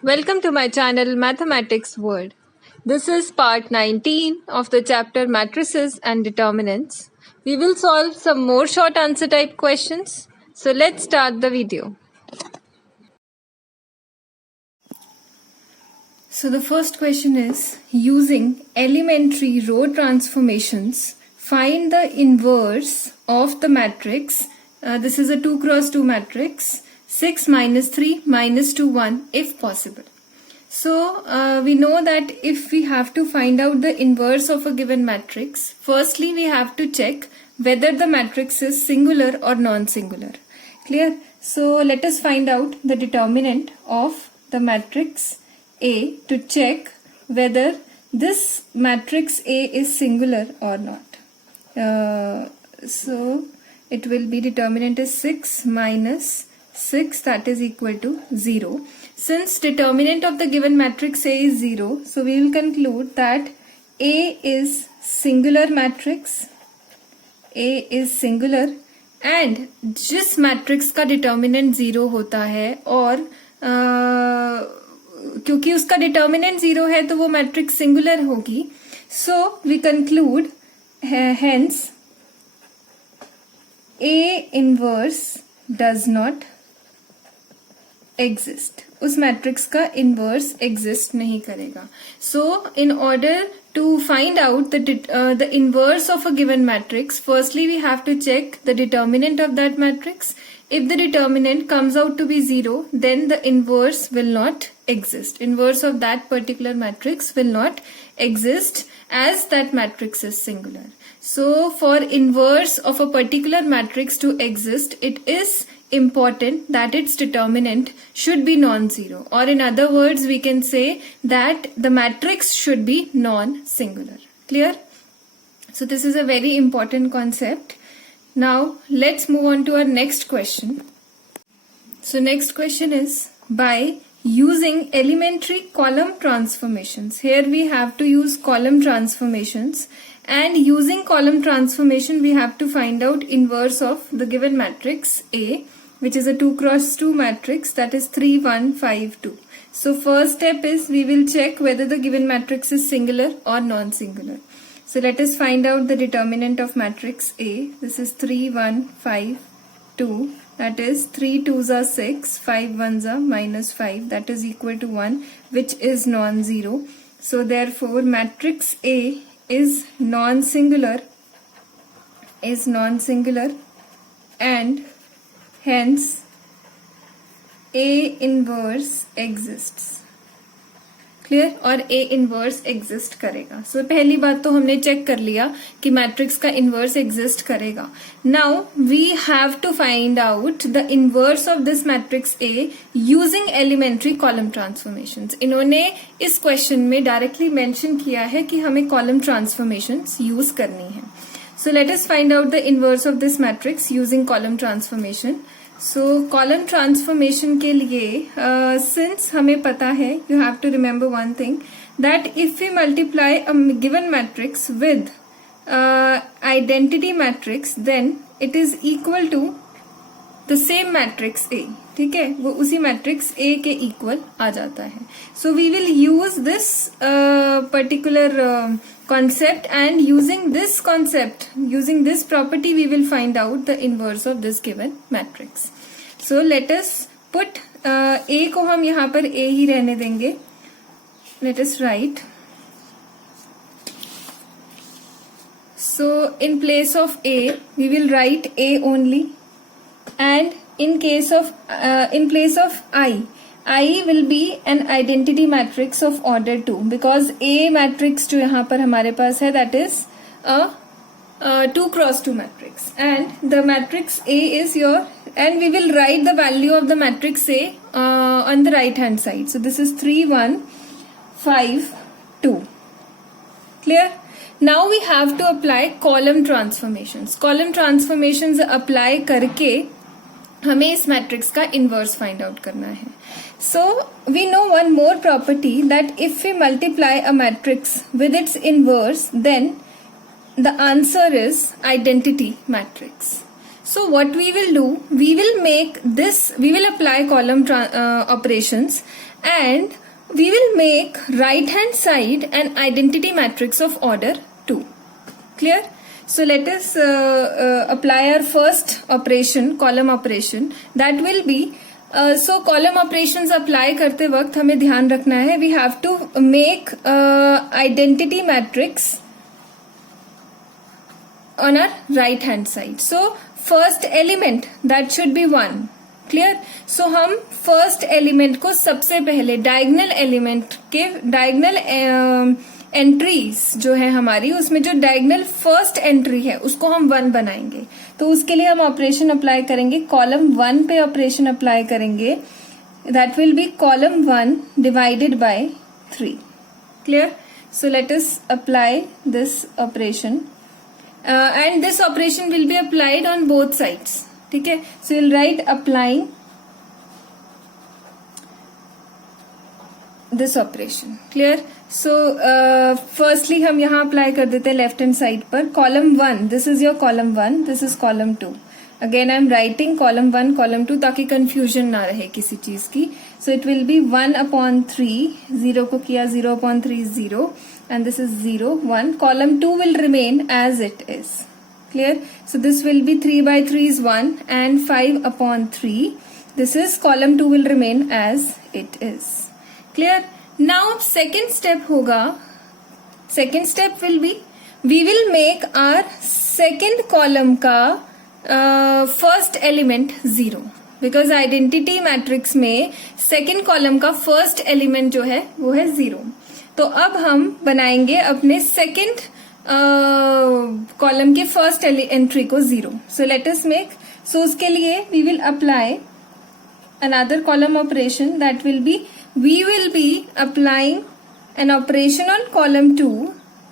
Welcome to my channel Mathematics World. This is part 19 of the chapter Matrices and Determinants. We will solve some more short answer type questions. So let's start the video. So the first question is, using elementary row transformations, find the inverse of the matrix. This is a 2 cross 2 matrix. 6 minus 3 minus 2 1 if possible. So we know that if we have to find out the inverse of a given matrix, firstly we have to check whether the matrix is singular or non-singular. Clear? So let us find out the determinant of the matrix A to check whether this matrix A is singular or not. So it will be determinant is 6 minus 6, that is equal to 0. Since determinant of the given matrix A is 0, so we will conclude that A is singular matrix. A is singular and जिस मैट्रिक्स का डिटर्मिनेंट 0 होता है और क्योंकि उसका डिटर्मिनेंट 0 है तो वो मैट्रिक्स सिंगुलर होगी. So we conclude hence A inverse does not exist. उस मैट्रिक्स का इनवर्स एग्जिस्ट नहीं करेगा. So in order to find out the inverse of a given matrix, firstly we have to check the determinant of that matrix. If the determinant comes out to be 0, then the inverse will not exist. Inverse of that particular matrix will not exist as that matrix is singular. So for inverse of a particular matrix to exist, it is important that its determinant should be non-zero. Or in other words, we can say that the matrix should be non-singular. Clear? So this is a very important concept. Now let's move on to our next question. So next question is, by using elementary column transformations. Here we have to use column transformations, and using column transformation we have to find out inverse of the given matrix A, which is a 2 cross 2 matrix, that is 3 1 5 2. So first step is we will check whether the given matrix is singular or non-singular. So let us find out the determinant of matrix A. This is 3 1 5 2, that is 3 2s are 6, 5 1s are minus 5, that is equal to 1, which is non-zero. So therefore matrix A is non-singular and hence A inverse exists. Clear? और A inverse exist करेगा. सो पहली बात तो हमने चेक कर लिया कि matrix का इनवर्स एग्जिस्ट करेगा. Now we have to find out the inverse of this matrix A using elementary column transformations. इन्होंने इस क्वेश्चन में डायरेक्टली मेंशन किया है कि हमें कॉलम ट्रांसफॉर्मेशंस यूज करनी है. So let us find out the inverse of this matrix using column transformation. So column transformation के लिए सिंस हमें पता है, you have to remember one thing, that if we multiply a given matrix with identity matrix then it is equal to the same matrix A. ठीक है, वो उसी matrix A के इक्वल आ जाता है. So we will use this particular concept, and using this concept, using this property, we will find out the inverse of this given matrix. So let us put A को हम यहाँ पर A ही रहने देंगे. Let us write. So in place of A, we will write A only, and in place of I will be an identity matrix of order 2, because A matrix जो यहाँ पर हमारे पास है that is a 2 cross 2 matrix, and the matrix A is and we will write the value of the matrix A on the right hand side. So this is 3 1 5 2. Clear? Now we have to apply column transformations. Column transformations apply करके हमें इस मैट्रिक्स का inverse find out करना है. So we know one more property, that if we multiply a matrix with its inverse then the answer is identity matrix. So what we will do, we will apply column operations, and we will make right hand side an identity matrix of order 2. Clear? So let us apply our first operation, column operation. That will be, so column operations apply करते वक्त हमें ध्यान रखना है, we have to make identity matrix on our right hand side. So first element that should be 1. क्लियर? सो हम first element को सबसे पहले डायगोनल एलिमेंट के डायगोनल एंट्रीज जो है हमारी, उसमें जो डायगोनल फर्स्ट एंट्री है उसको हम 1 बनाएंगे. तो उसके लिए हम ऑपरेशन अप्लाई करेंगे, कॉलम 1 पे ऑपरेशन अप्लाई करेंगे. That will be column 1 divided by 3. क्लियर? So let us apply this operation and this operation will be applied on both sides. ठीक है? So will write applying this operation. Clear? So firstly हम यहां अप्लाई कर देते हैं left hand side पर. कॉलम 1, this is your column 1, this is column 2. Again I am writing column 1 कॉलम 2 ताकि कंफ्यूजन ना रहे किसी चीज की. सो इट विल बी 1/3, 0 को किया 0/3 0 and this is 0 1. Column 2 will remain as it is. Clear? So this will be 3/3 is 1 and 5/3. This is column 2 will remain as it is. Clear? Now second step होगा, second step will be we will make our second column का first element 0. Because identity matrix में second column का first element जो है वो है 0. तो अब हम बनाएंगे अपने सेकेंड कॉलम के फर्स्ट एंट्री को 0. So let us make, so उसके लिए we will apply another column operation. That will be, we will be applying an operation on column 2,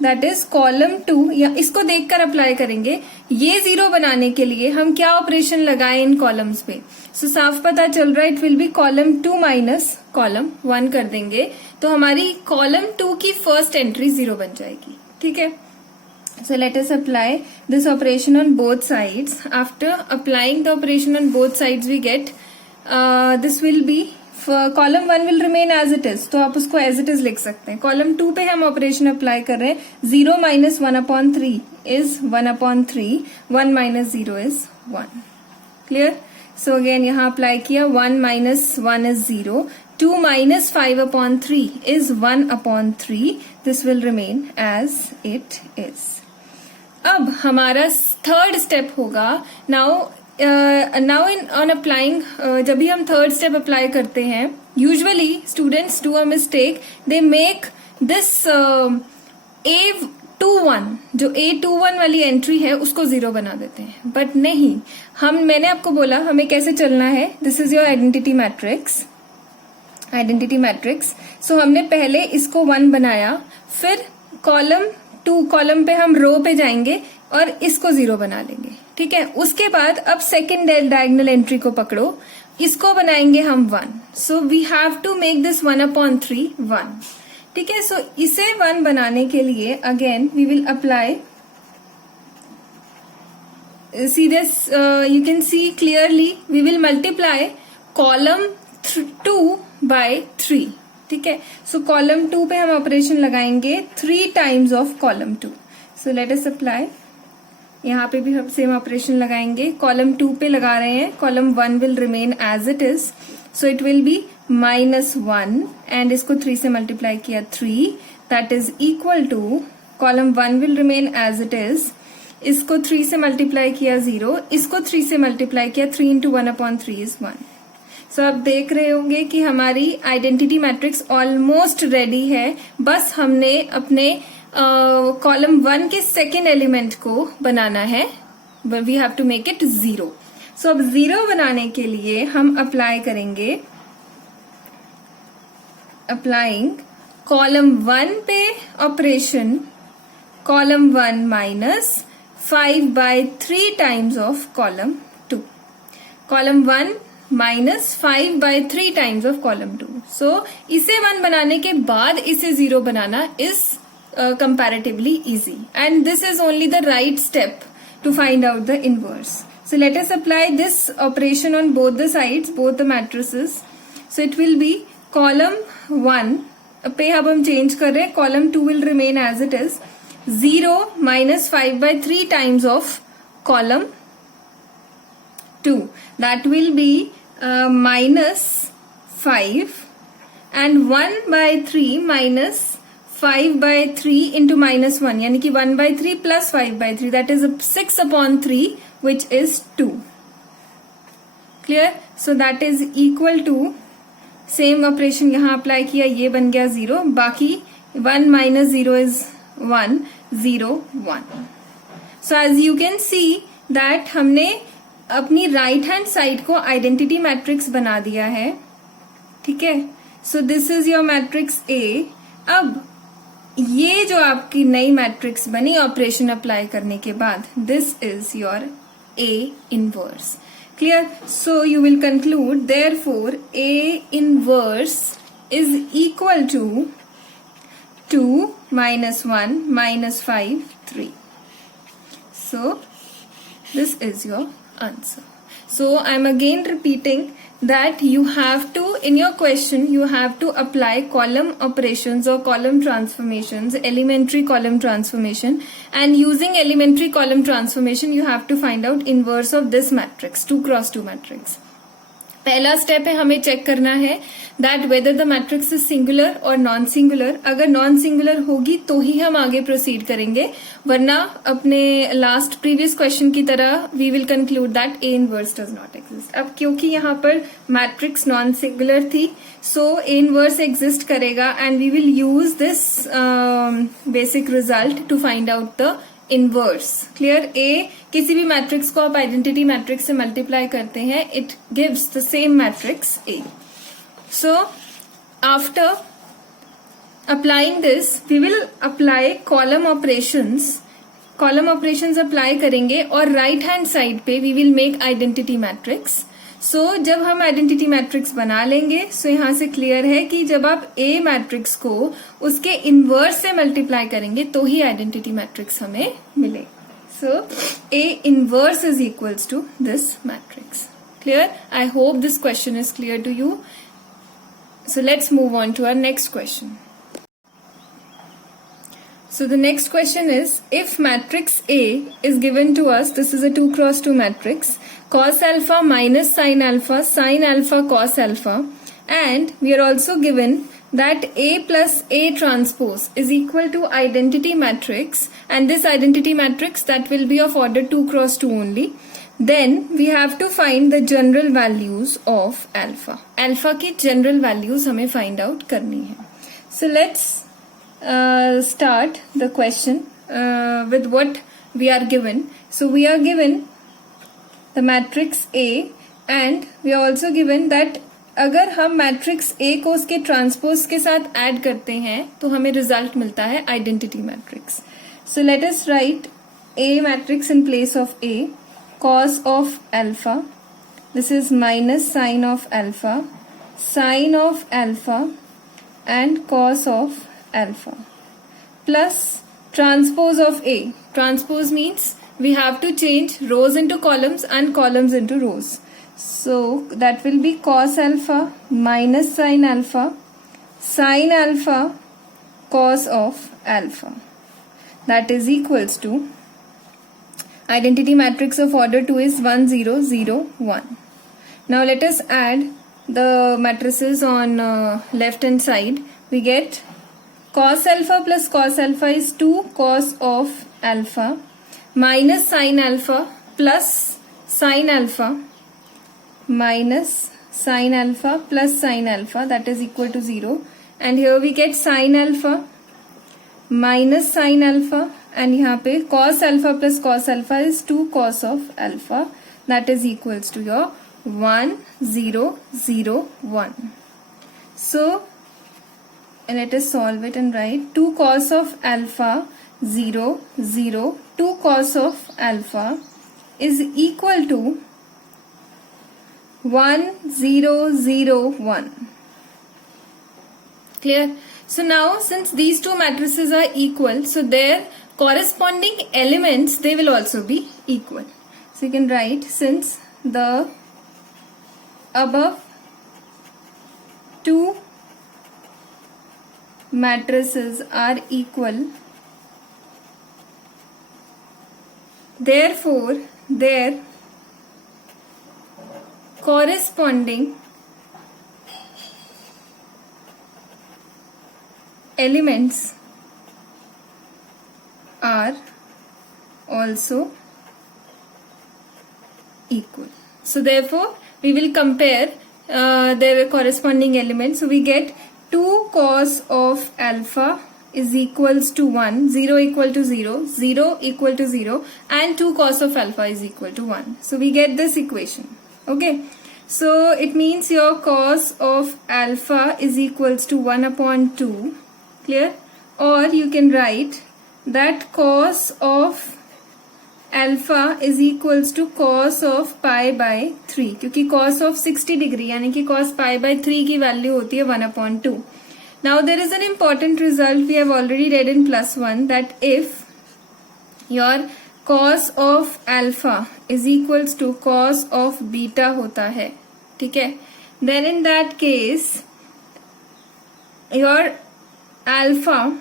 that is column 2, या इसको देखकर अप्लाई करेंगे. ये 0 बनाने के लिए हम क्या ऑपरेशन लगाए इन कॉलम्स पे. सो साफ पता चल रहा है, it will be column 2 minus column 1 कर देंगे. तो हमारी कॉलम 2 की फर्स्ट एंट्री 0 बन जाएगी. ठीक है? So let us apply this operation on both sides. After applying the operation on both sides we get this will be column 1 will remain as it is. तो आप उसको एज इट इज लिख सकते हैं. कॉलम 2 पे हम operation apply कर रहे हैं. 0 माइनस 1/3 इज 1/3. 1 माइनस 0 इज 1. क्लियर? सो अगेन यहां अप्लाई किया. 1 माइनस 1 इज 0. 2 minus 5/3 is 1/3. This will remain as it is. अब हमारा थर्ड स्टेप होगा. नाउ इन ऑन अप्लाइंग, जब भी हम थर्ड स्टेप अप्लाई करते हैं, usually students do a mistake. They make this A21, जो A21 वाली एंट्री है उसको 0 बना देते हैं. बट नहीं, मैंने आपको बोला हमें कैसे चलना है. This is your identity matrix. Identity matrix. So हमने पहले इसको 1 बनाया, फिर कॉलम 2 कॉलम पे हम रो पे जाएंगे और इसको 0 बना लेंगे. ठीक है? उसके बाद अब सेकेंड डायगोनल एंट्री को पकड़ो, इसको बनाएंगे हम 1. So we have to make this 1/3 1. ठीक है? सो इसे 1 बनाने के लिए again we will apply, see this, you can see clearly, we will multiply column 2 by 3. ठीक है? सो कॉलम 2 पे हम ऑपरेशन लगाएंगे 3 times of column 2. So let us apply. यहाँ पे भी हम सेम ऑपरेशन लगाएंगे. कॉलम 2 पे लगा रहे हैं. Column 1 will remain as it is. So it will be -1 and इसको 3 से मल्टीप्लाई किया 3. That is equal to column 1 will remain as it is. इसको 3 से मल्टीप्लाई किया 0. इसको 3 से मल्टीप्लाई किया 3 इंटू 1/3 इज 1. सो आप देख रहे होंगे कि हमारी आइडेंटिटी मैट्रिक्स ऑलमोस्ट रेडी है. बस हमने अपने कॉलम 1 के सेकेंड एलिमेंट को बनाना है. We have to make it 0. सो अब 0 बनाने के लिए हम अप्लाई करेंगे, अप्लाइंग कॉलम 1 पे ऑपरेशन कॉलम 1 माइनस 5/3 टाइम्स ऑफ कॉलम 2. कॉलम 1 माइनस 5/3 टाइम्स ऑफ कॉलम 2. सो इसे 1 बनाने के बाद इसे 0 बनाना is comparatively easy, and this is only the right step to find out the inverse. So let us apply this operation on both the sides, both the matrices. So it will be column 1 पे अब हम change कर रहे हैं, column 2 will remain as it is. 0 minus 5/3 times of column 2. That will be minus 5 and 1/3 minus 5/3 into minus 1 यानी कि 1/3 plus 5/3 that is 6/3 which is 2. Clear? So that is equal to same operation यहाँ अप्लाई किया, ये बन गया 0, बाकी 1 minus 0 is 1, 0, 1. So as you can see that हमने अपनी राइट हैंड साइड को आइडेंटिटी मैट्रिक्स बना दिया है. ठीक है, so this is your matrix A. अब ये जो आपकी नई मैट्रिक्स बनी ऑपरेशन अप्लाई करने के बाद, this is your A inverse. Clear? So you will conclude therefore A inverse is equal to 2 minus 1 minus 5 3. So this is your answer. So I'm again repeating that you have to, in your question, you have to apply column operations or column transformations, elementary column transformation, and using elementary column transformation you have to find out inverse of this matrix, 2 cross 2 matrix. पहला स्टेप है हमें चेक करना है that whether the matrix is singular और non singular. अगर non singular होगी तो ही हम आगे प्रोसीड करेंगे, वरना अपने लास्ट प्रीवियस क्वेश्चन की तरह we will conclude that A inverse does not exist. अब क्योंकि यहाँ पर मैट्रिक्स नॉन सिंगुलर थी, सो ए इनवर्स एग्जिस्ट करेगा and we will use this basic result to find out the inverse. Clear? A किसी भी मैट्रिक्स को आप आइडेंटिटी मैट्रिक्स से मल्टीप्लाई करते हैं, it gives the same matrix A. So after applying this we will apply column operations. Column operations apply करेंगे और right hand side पे we will make identity matrix. So जब हम आइडेंटिटी मैट्रिक्स बना लेंगे, सो यहां से क्लियर है कि जब आप ए मैट्रिक्स को उसके इनवर्स से मल्टीप्लाई करेंगे तो ही आइडेंटिटी मैट्रिक्स हमें मिले. So A inverse is equals to this matrix. Clear? I hope this question is clear to you. So let's move on to our next question. So the next question is, if matrix A is given to us, this is a 2 cross 2 matrix, cos alpha minus sin alpha cos alpha, and we are also given that A plus A transpose is equal to identity matrix, and this identity matrix that will be of order 2 cross 2 only. Then we have to find the general values of alpha. Alpha की general values हमें find out करनी है. So let's start the question with what we are given. So we are given the matrix A and we are also given that अगर हम matrix A को उसके ट्रांसपोज के साथ ऐड करते हैं तो हमें रिजल्ट मिलता है identity matrix. So let us right A matrix in place of A. cos of alpha, this is minus sin of alpha, sin of alpha and cos of alpha, plus transpose of A. Transpose means we have to change rows into columns and columns into rows. So that will be cos alpha minus sin alpha, cos of alpha. That is equals to identity matrix of order 2 is 1 0 0 1. Now let us add the matrices on left hand side. We get cos alpha plus cos alpha is 2 cos of alpha minus sin alpha plus sin alpha minus sin alpha plus sin alpha, that is equal to 0. And here we get sin alpha minus sin alpha, and यहाँ पे cos alpha plus cos alpha is 2 cos of alpha, that is equals to your 1 0 0 1. So let us solve it and write 2 cos of alpha 0 0 2 cos of alpha is equal to 1 0 0 1. Clear? So now since these two matrices are equal, so their corresponding elements, they will also be equal. So you can write, since the above two matrices are equal, therefore their corresponding elements are also equal. So therefore we will compare their corresponding elements. So we get 2 cos of alpha is equals to 1, 0 equal to 0, 0 equal to 0, and 2 cos of alpha is equal to 1. So we get this equation. Okay. So it means your cos of alpha is equals to 1 upon 2. Clear? Or you can write that cos of alpha is equals to cos of pi by 3, क्योंकि cos of 60 डिग्री यानी कि cos pi by 3 की वैल्यू होती है 1/2. Now there is an important result we have already read in +1 that if your cos of alpha is equals to cos of beta होता है, ठीक है, then in that case your alpha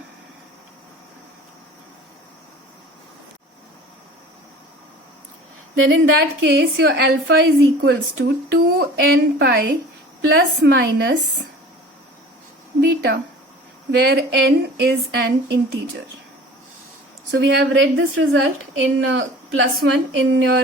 then in that case your alpha is equals to 2n pi plus minus beta, where n is an integer. So we have read this result in +1 in your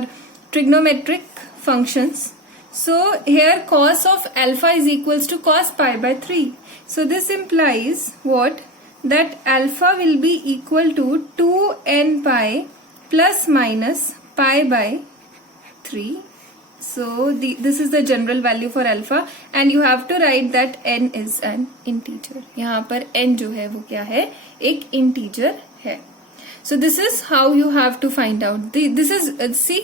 trigonometric functions. So here cos of alpha is equals to cos pi by 3. So this implies what? That alpha will be equal to 2n pi plus minus pi by 3. So this is the general value for alpha and you have to write that n is an integer. यहाँ पर n जो है वो क्या है? एक integer है. So this is how you have to find out. This is see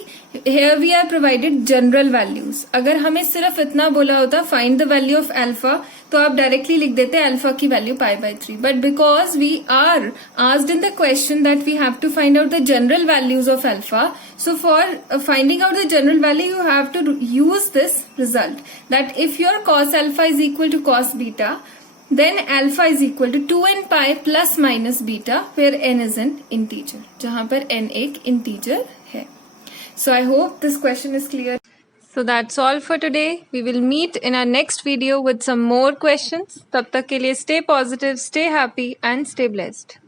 here we are provided general values. अगर हमें सिर्फ इतना बोला होता find the value of alpha तो आप डायरेक्टली लिख देते अल्फा की value pi by 3. But because we are asked in the question that we have to find out the general values of alpha, so for finding out the general value you have to use this result that if your cos alpha is equal to cos beta then alpha is equal to 2n pi plus minus beta where n is an integer, जहां पर n एक integer है. So I hope this question is clear. So that's all for today. We will meet in our next video with some more questions. तब तक के लिए stay positive, stay happy and stay blessed.